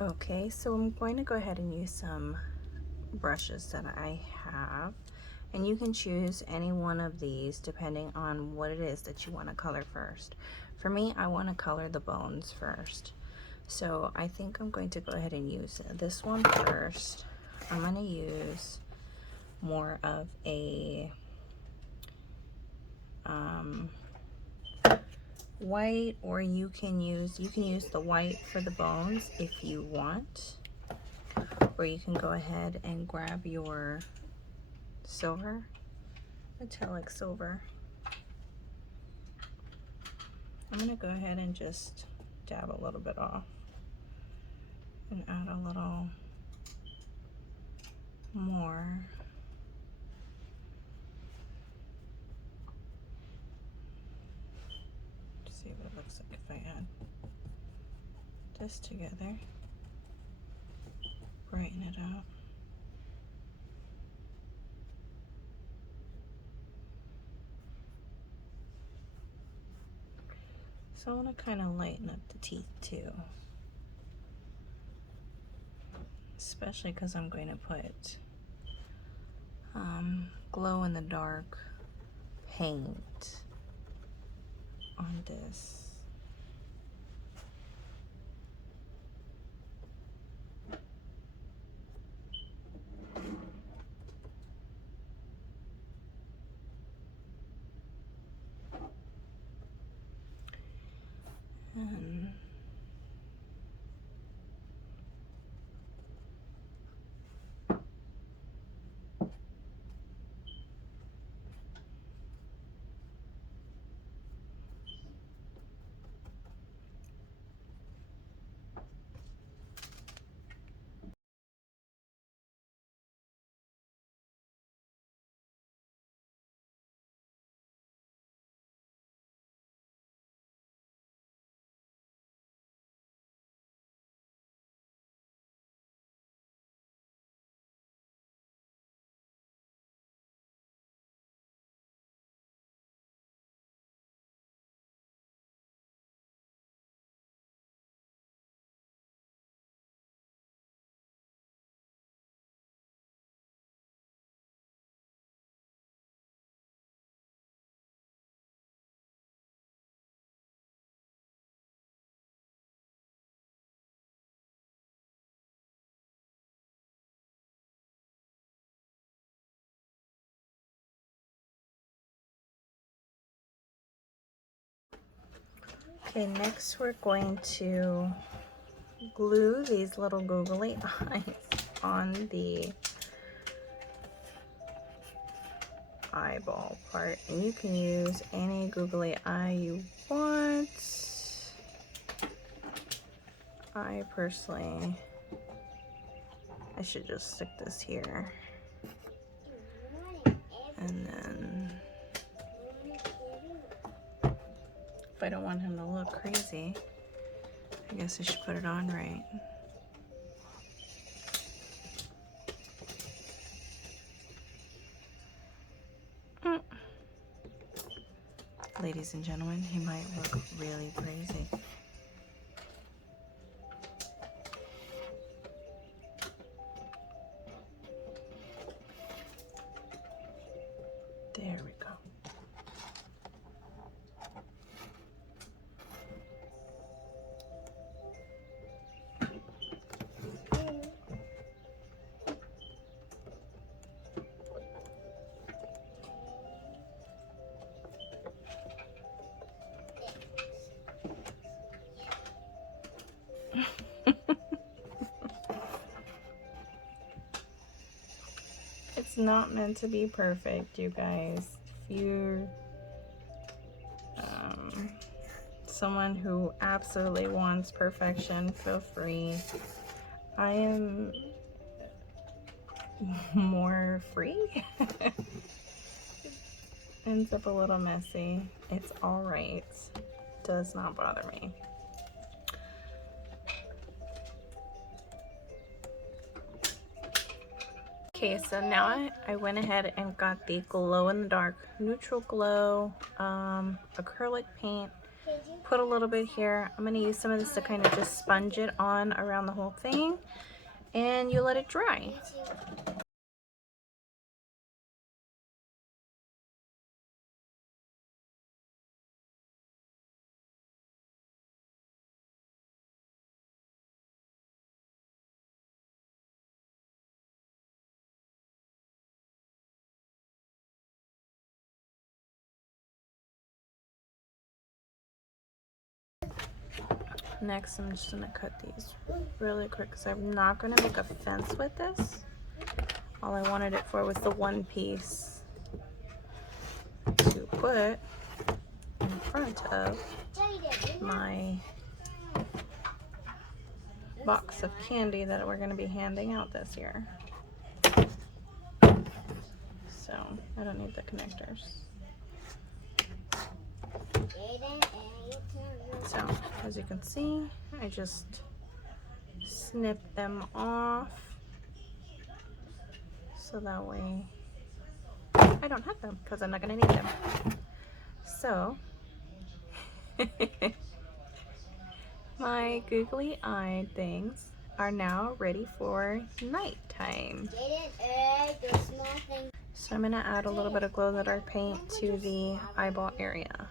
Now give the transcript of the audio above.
Okay, so I'm going to go ahead and use some brushes that I have, and you can choose any one of these depending on what it is that you want to color first. For me, I want to color the bones first, so I think I'm going to go ahead and use this one first. I'm going to use more of a white, or you can use the white for the bones if you want, or you can go ahead and grab your silver, metallic silver. I'm gonna go ahead and just dab a little bit off and add a little more. See what it looks like if I add this together. Brighten it up. So I want to kind of lighten up the teeth too, especially because I'm going to put glow in the dark paint on this. And okay, next we're going to glue these little googly eyes on the eyeball part, and you can use any googly eye you want. I personally, I should just stick this here, and then if I don't want him to look crazy, I guess I should put it on right. Ladies and gentlemen, he might look really crazy. There we go. It's not meant to be perfect, you guys. If you're someone who absolutely wants perfection, feel free. I am more free. Ends up a little messy. It's all right. Does not bother me. Okay, so now I went ahead and got the glow in the dark neutral glow acrylic paint put a little bit here. I'm gonna use some of this to kind of just sponge it on around the whole thing, and you let it dry. Next, I'm just gonna cut these really quick because I'm not gonna make a fence with this. All I wanted it for was the one piece to put in front of my box of candy that we're gonna be handing out this year. So I don't need the connectors. So as you can see, I just snip them off so that way I don't have them because I'm not going to need them. So my googly eyed things are now ready for nighttime. So I'm going to add a little bit of glow in the dark paint to the eyeball area.